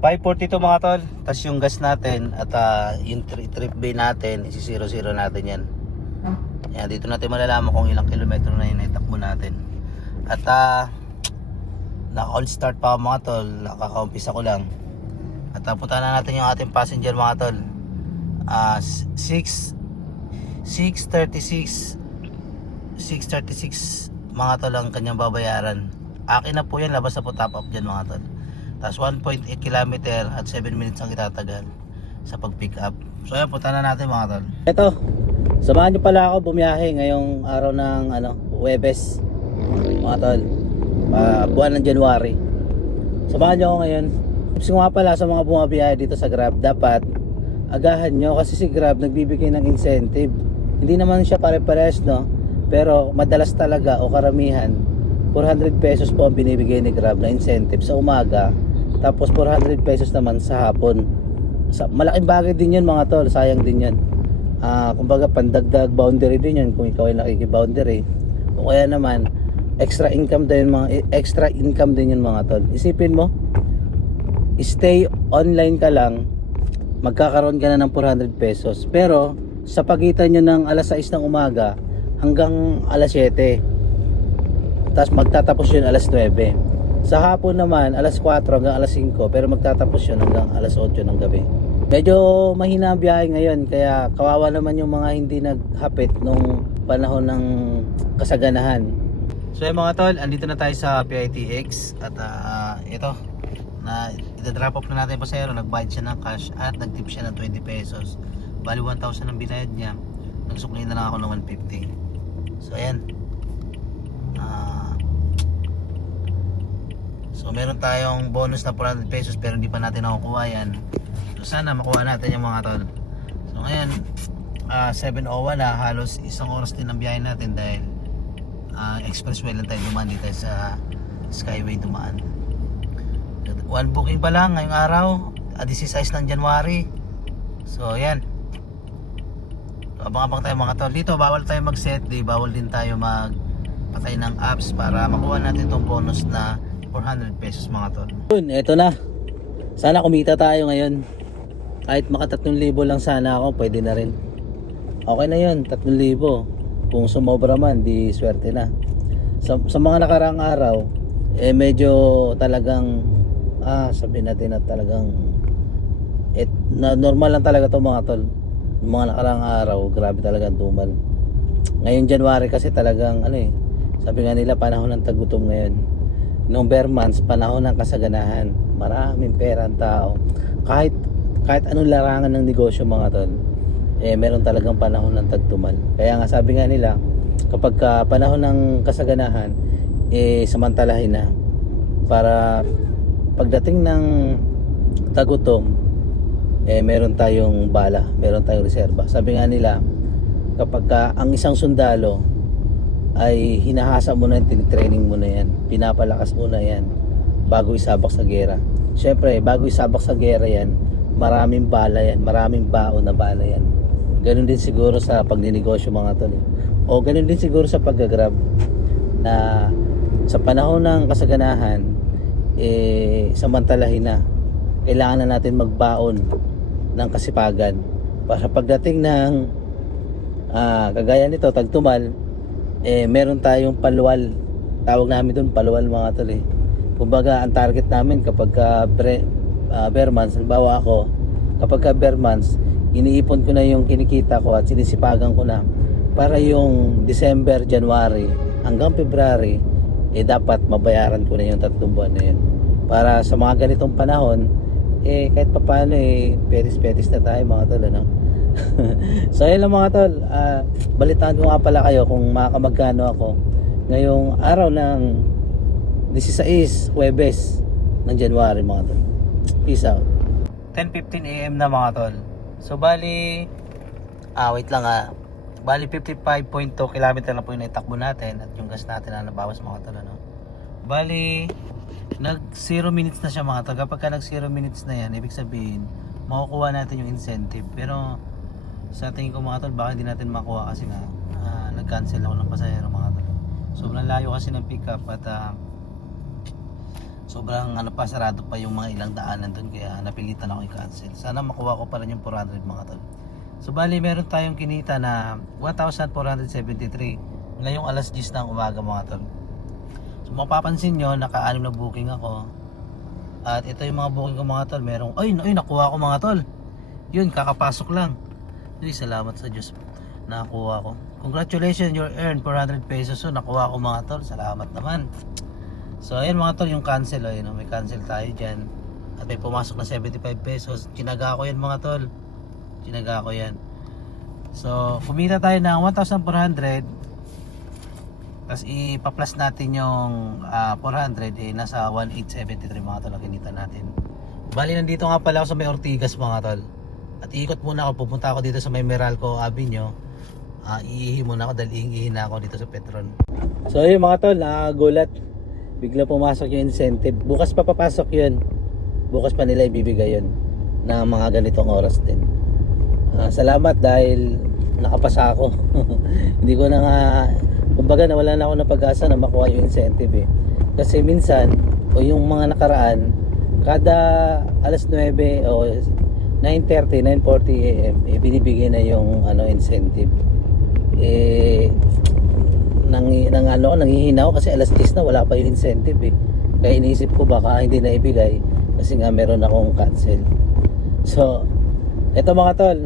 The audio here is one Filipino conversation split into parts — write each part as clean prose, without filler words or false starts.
542 mga tol. Tapos yung gas natin at yung trip bay natin, isi-0-0 natin yan. Yan, dito natin malalaman kung ilang kilometro na yung naitakbo natin. At naka-all start pa mga tol, nakaka-umpisa ko lang. At punta na natin yung ating passenger mga tol. 636 mga tol ang kanyang babayaran. Akin na po yan, labas na po top up dyan mga tol. Tapos 1.8 km at 7 minutes ang itatagal sa pag-pick up. So ayan, punta na natin mga tol. Ito, samahan nyo pala ako bumiyahe ngayong araw ng Huwebes mga tol, buwan ng January. Samahan nyo ako ngayon. Tips nga pala sa mga bumabiyahe dito sa Grab, dapat agahan nyo kasi si Grab nagbibigay ng incentive. Hindi naman siya pare-pares, no? Pero madalas talaga o karamihan 400 pesos po ang binibigay ni Grab na incentive sa umaga, tapos 400 pesos naman sa hapon. Malaking bagay din yun mga tol, sayang din yun. Kumbaga pandagdag boundary din yun kung ikaw ay nakiki-boundary, o kaya naman extra income din yun mga tol. Isipin mo, stay online ka lang, magkakaroon ka na ng 400 pesos, pero sa pagitan nyo ng alas 6 ng umaga hanggang alas 7, tapos magtatapos yun alas 9. Sa hapon naman alas 4 hanggang alas 5, pero magtatapos yun hanggang alas 8 ng gabi. Medyo mahina ang biyahe ngayon, kaya kawawa naman yung mga hindi naghapit nung panahon ng kasaganahan. So yung mga tol, andito na tayo sa PITX. At ito na ida-drop off na natin yung pasahero. Nagbayad siya ng cash at nagtip siya ng 20 pesos. Bali 1,000 ang binayad niya. Nagsukli na lang ako ng 150. So ayan. So meron tayong bonus na 400 pesos pero hindi pa natin nakukuha yan. So sana makuha natin yung mga tol. So ngayon 7:01 na, halos isang oras din ang biyahe natin dahil expressway lang tayo dumaan, dito sa Skyway dumaan. One booking pa lang ngayong araw, 16 ng January. So yan. So, abang-abang tayo mga tol. Dito bawal tayo mag-set day, bawal din tayo magpatay ng apps para makuha natin tong bonus na 400 pesos mga tol. Yun, eto na. Sana kumita tayo ngayon. Kahit maka 3,000 lang sana ako, pwede na rin. Okay na yun, 3,000. Kung sumobra man, di swerte na. Sa mga nakaraang araw, medyo talagang sabihin natin na talagang normal lang talaga to mga tol. Mga nakaraang araw, grabe talaga ang tumal. Ngayon January kasi talagang sabi nga nila panahon ng tagutom ngayon. Noong bare months, panahon ng kasaganahan, maraming pera ang tao. Kahit anong larangan ng negosyo mga tol, meron talagang panahon ng tagtumal. Kaya nga sabi nga nila, kapag panahon ng kasaganahan, samantalahin na, para pagdating ng tagutom, meron tayong bala, meron tayong reserba. Sabi nga nila, kapag ang isang sundalo ay hinahasa mo na yan, tinitraining mo na yan, pinapalakas mo na yan bago isabak sa gera. Syempre bago isabak sa gera yan, maraming bala yan, maraming baon na bala yan. Ganun din siguro sa pagninegosyo mga tol, o ganun din siguro sa paggagrab, na sa panahon ng kasaganahan samantalahin na. Kailangan na natin magbaon ng kasipagan para pagdating ng kagaya nito tagtumal, meron tayong paluwal. Tawag namin doon paluwal mga tol. Kumbaga ang target namin kapag bare months, halimbawa ako, kapag bare months, iniipon ko na yung kinikita ko at sinisipagan ko na para yung December, January hanggang February, dapat mabayaran ko na yung 3 buwan na yun. Para sa mga ganitong panahon, kahit pa paano petis-petis na tayo mga tol, ano? So ayun lang mga tol, balitaan ko nga pala kayo kung makakamagkano ako ngayong araw ng 16 Huwebes ng January mga tol. Peace out. 10:15 AM na mga tol. So bali wait lang bali 55.2 km na po yung naitakbo natin at yung gas natin na nabawas mga tol, ano? Bali nag 0 minutes na siya mga tol. Kapag nag 0 minutes na yan, ibig sabihin makukuha natin yung incentive. Pero sa tingin ko mga tol, baka hindi natin makuha kasi nga nag-cancel ako ng pasahero mga tol. Sobrang layo kasi ng pick up at sobrang ano pa, sarado pa yung mga ilang daanan doon, kaya napilitan ako i-cancel. Sana makuha ko pa rin yung 400 mga tol. So bali meron tayong kinita na 1,473 ngayong alas 10 ng umaga mga tol. So mapapansin nyo, naka-6 na booking ako. At ito yung mga booking ko mga tol. Merong, ay nakuha ko mga tol. Yun, kakapasok lang. Ay, salamat sa Diyos. Nakakuha ko. Congratulations, you earned 400 pesos. So nakuha ko mga tol. Salamat naman. So ayun mga tol, yung cancel. Ayun, may cancel tayo dyan. At may pumasok na 75 pesos. Chinaga ko yan mga tol. Chinaga ko yan. So kumita tayo ng 1,400. Tapos ipa-plus natin yung 400, nasa 1,873 mga tol ang kinita natin. Bali nandito nga pala ako sa may Ortigas mga tol. At iikot muna ako, pupunta ako dito sa may Meralco Avenue. Iihi muna ako dahil iihi na ako dito sa Petron. So yun mga tol, nakagulat. Bigla pumasok yung incentive. Bukas pa papasok yun. Bukas pa nila ibibigay yun na mga ganitong oras din. Salamat dahil nakapasa ako. Hindi ko na nga, kumbaga nawala na ako ng pag-asa na makuha yung incentive Kasi minsan, o yung mga nakaraan, kada alas 9 o 9:30, 9:40 AM, binibigay na yung incentive. Nanghihina ako kasi alas 10 na wala pa yung incentive Kaya iniisip ko baka hindi na ibigay kasi nga meron akong cancel. So, eto mga tol,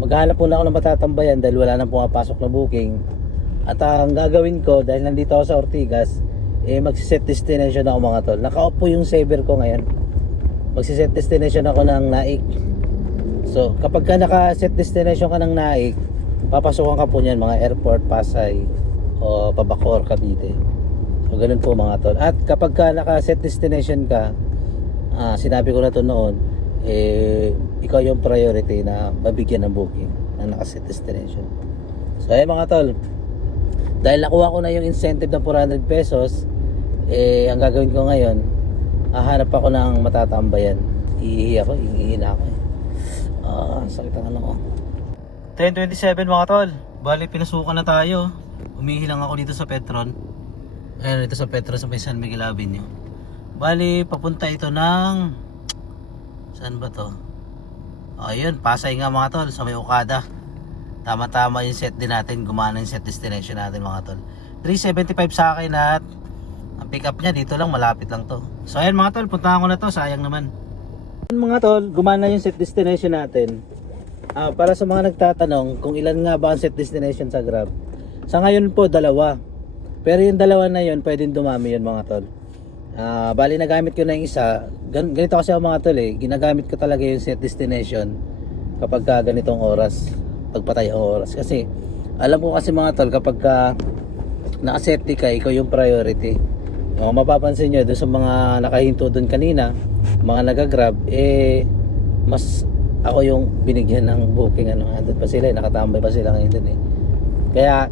maghahanap po na ako ng matatambayan dahil wala nang pumapasok na booking. At ang gagawin ko dahil nandito ako sa Ortigas, magsiset destination ako mga tol. Naka-off po yung saver ko ngayon. Magsiset destination ako ng Naik. So, kapag ka naka-set destination ka ng Naik, papasukan ka po niyan mga airport, Pasay o Pabacor, Cavite. So ganun po mga tol. At kapag ka naka-set destination ka, sinabi ko na to noon, ikaw yung priority na mabigyan ng booking na naka-set destination. So ayun mga tol, dahil nakuha ko na yung incentive ng 400 pesos, ang gagawin ko ngayon, hahanap ako ng matatambayan. Iihi na ako sakit ang ano ko. 10:27 mga tol. Bali pinasukan na tayo. Umihi lang ako dito sa Petron. Ayun, dito sa Petron sa may San Miguel Avenue. Bali papunta ito ng, saan ba to? Ayun, Pasay nga mga tol, sa may Okada. Tama-tama yung set din natin. Gumana yung set destination natin mga tol. 375 sa akin at ang pick up niya dito lang, malapit lang to. So ayun mga tol, puntahan ko na to, sayang naman. Mga tol, gumana yung set destination natin. Para sa mga nagtatanong kung ilan nga ba ang set destination sa Grab, sa ngayon po 2. Pero yung 2 na yun pwedeng dumami yun mga tol. Bali nagamit ko na yung isa. Ganito kasi ako mga tol ginagamit ko talaga yung set destination kapag ganitong oras, pagpatay ang oras. Kasi alam ko kasi mga tol, kapag nakaset ka, ikaw yung priority. Mapapansin nyo doon sa mga nakahinto doon kanina, mga nagagrab, mas ako yung binigyan ng booking. Andun pa sila, nakatambay pa sila ngayon dun Kaya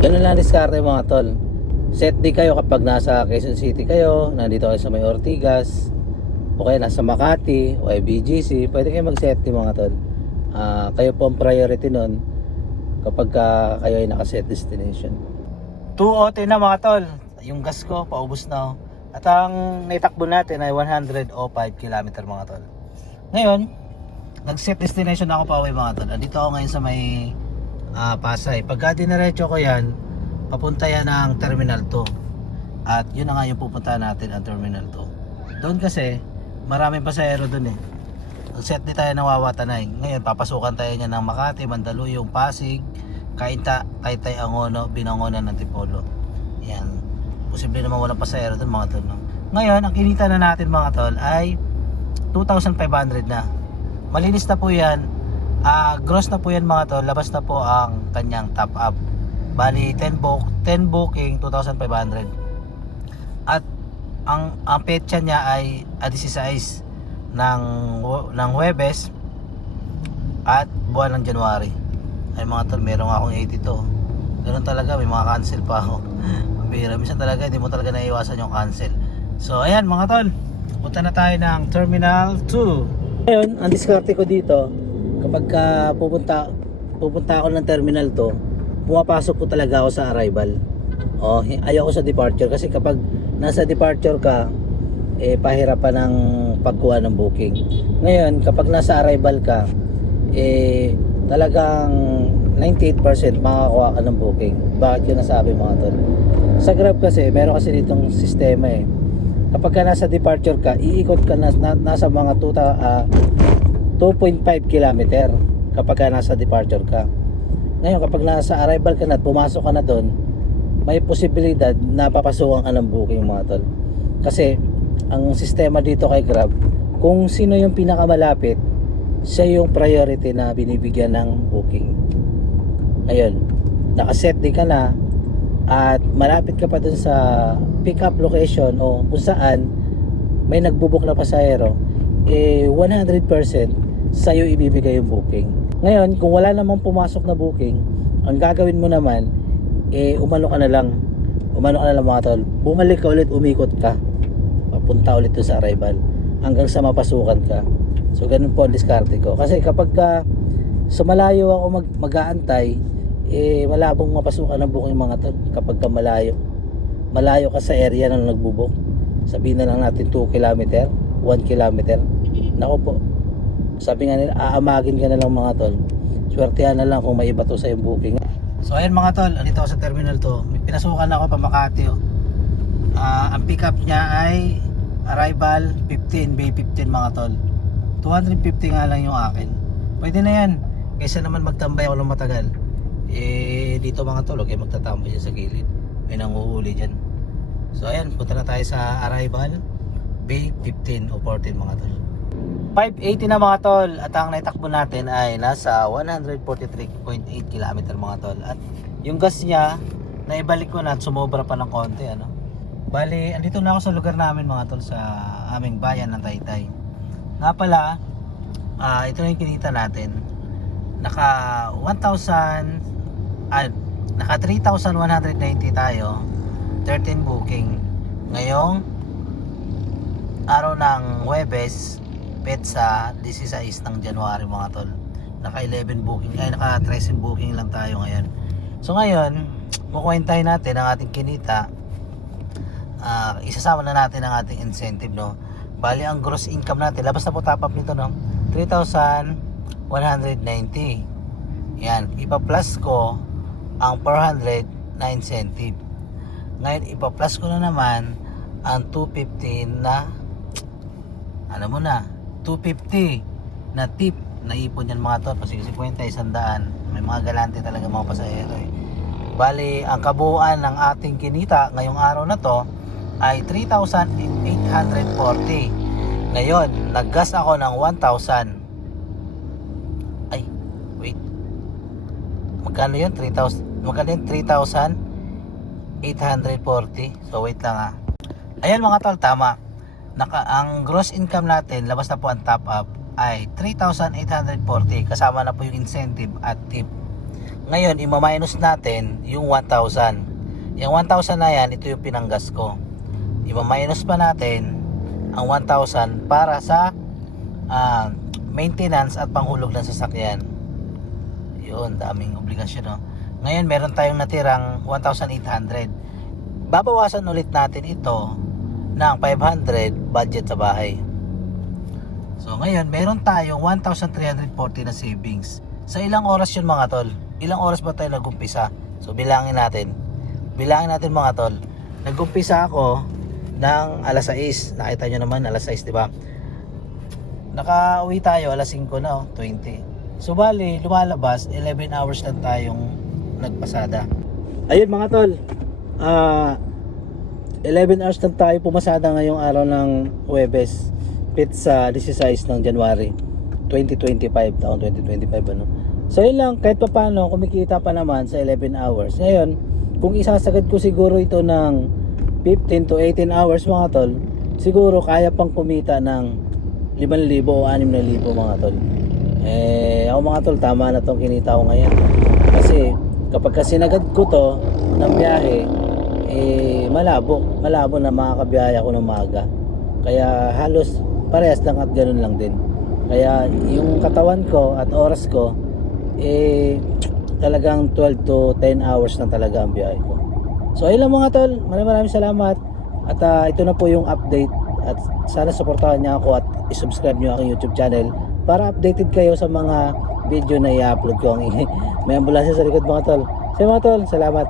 ganun lang diskarte mga tol. Set di kayo kapag nasa Quezon City kayo, nandito kayo sa may Ortigas, o kaya nasa Makati o BGC, pwede kayo mag-set di mga tol. Kayo po ang priority nun kapag kayo ay naka-set destination. 2:00 na mga tol. Yung gas ko paubos na at ang naitakbo natin ay 105 km mga tol. Ngayon, nag-set destination ako pa uwi mga tol. Dito ako ngayon sa may Pasay. Pagka diniretso ko yan, papunta yan ng Terminal 2. At yun na nga yung pupuntahan natin ang Terminal 2. Doon kasi, maraming pasahero doon Nag-set di tayo ng Wawatanay. Ngayon, papasukan tayo niya ng Makati, Mandaluyong, Pasig, Cainta, Taytay, Angono, Binangonan, Antipolo. Yan. Posible naman walang pasahero doon mga tol. Ngayon, ang kinita na natin mga tol ay 2,500 na. Malinis na po yan. Gross na po yan mga tol. Labas na po ang kanyang top up. Bali 10 booking 2,500. At ang petsa niya ay 16 ng Huwebes at buwan ng January. Ay mga tol, meron akong 82. Ganun talaga, may mga cancel pa ako. Mabira, minsan talaga hindi mo talaga naiiwasan yung cancel. So ayan mga tol, punta na tayo ng Terminal 2. Ngayon, ang diskarte ko dito, kapag pupunta ako ng Terminal 2, pumapasok ko talaga ako sa arrival. Ayaw ko sa departure kasi kapag nasa departure ka, pahirapan ng pagkuha ng booking. Ngayon, kapag nasa arrival ka, talagang 98% makakakuha ka ng booking. Bakit yun nasabi mga tol? Sa Grab kasi, meron kasi ditong sistema kapag ka nasa departure ka, iikot ka nasa mga 2.5 kilometer kapag ka nasa departure ka. Ngayon, kapag nasa arrival ka na at pumasok ka na doon, may posibilidad na papasukan ka ng booking mga tol. Kasi ang sistema dito kay Grab, kung sino yung pinakamalapit, siya yung priority na binibigyan ng booking. Ngayon, nakaset din ka na at malapit ka pa dun sa pick up location o kung saan may nagbubook na pasahero, 100% sa'yo ibibigay yung booking. Ngayon, kung wala namang pumasok na booking, ang gagawin mo naman, umano ka na lang mga tol. Bumalik ka ulit, umikot ka. Papunta ulit doon sa arrival hanggang sa mapasukan ka. So ganun po ang diskarte ko. Kasi kapag sa malayo ako mag-aantay, malabong mapasukan ng booking mga tol. Kapag ka malayo ka sa area na nagbubuk, sabihin na lang natin 2 km, 1 km. Nako po, sabi nga nila, aamagin ka na lang mga tol. Swertehan na lang kung may iba to sa yung booking. So ayun mga tol, andito ako sa terminal to. May pinasukan ako pa Makati. Ang pick up niya ay arrival 15, Bay 15 mga tol. 250 nga lang yung akin. Pwede na yan. Kaysa naman magtambay ako ng matagal. Dito mga tol, okay, magtatambay siya sa gilid. May nanguhuli dyan. So ayan, punta na tayo sa arrival Bay 15 o 14 mga tol. 580 na mga tol at ang naitakbo natin ay nasa 143.8 km mga tol. At yung gas niya, naibalik ko na at sumobra pa ng konti Bali, andito na ako sa lugar namin mga tol, sa aming bayan ng Taytay. Nga pala, ito na yung kinita natin. Naka 3,190 tayo, 13 booking. Ngayong araw ng Huwebes, petsa 16 ng January mga tol. Naka 11 booking, naka 13 booking lang tayo ngayon. So ngayon, kukwentahin natin ang ating kinita. Isasama na natin ang ating incentive Bali ang gross income natin, labas na po top up nito 3,190. Yan, ipa-plus ko ang 400 na incentive. Ngayon ipa-plus ko na naman ang 250 na 250 na tip na ipon yan mga tol. Kasi 50, 100. May mga galante talaga mga pasahero Bali, ang kabuuan ng ating kinita ngayong araw na to ay 3,840. Ngayon, naggas ako ng 1,000. Ay, wait. Magkano yun? 3,000. Magkano yun? 3,840. So, wait lang Ayan mga tol, tama. Ang gross income natin, labas na po ang top up, ay 3,840. Kasama na po yung incentive at tip. Ngayon, ima-minus natin yung 1,000. Yung 1,000 na yan, ito yung pinanggas ko. Ima-minus pa natin ang 1,000 para sa maintenance at panghulog ng sasakyan. Yun, daming obligasyon Ngayon, meron tayong natirang 1,800. Babawasan ulit natin ito ng 500 budget sa bahay. So ngayon, meron tayong 1,340 na savings. Sa ilang oras yun mga tol? Ilang oras ba tayo nag-umpisa? So bilangin natin mga tol. Nag-umpisa ako ng alas 6. Nakita nyo naman, alas 6, di ba? Nakauwi tayo alas 5 na 20. So bali, lumalabas 11 hours lang tayong nagpasada. Ayun mga tol, 11 hours lang tayo pumasada ngayong araw ng Huwebes, petsa 16 ng January 2025, taon 2025 So yun lang, kahit pa paano kumikita pa naman sa 11 hours. Ngayon, kung isasagad ko siguro ito ng 15 to 18 hours mga tol, siguro kaya pang kumita ng 5,000 o 6,000 mga tol. Ako mga tol, tama na tong kinita ko ngayon. Kasi kapag sinagad ko to ng biyahe, malabo na makakabiyaya ko ng maaga. Kaya halos parehas lang at ganun lang din. Kaya yung katawan ko at oras ko talagang 12 to 10 hours na talaga ang biyahe ko. So ayun lang mga tol, maraming salamat. At ito na po yung update, at sana suportahan niyo ako at i-subscribe niyo aking YouTube channel para updated kayo sa mga video na i-upload ko. May ambulansya sa likod mga tol. So mga tol, salamat.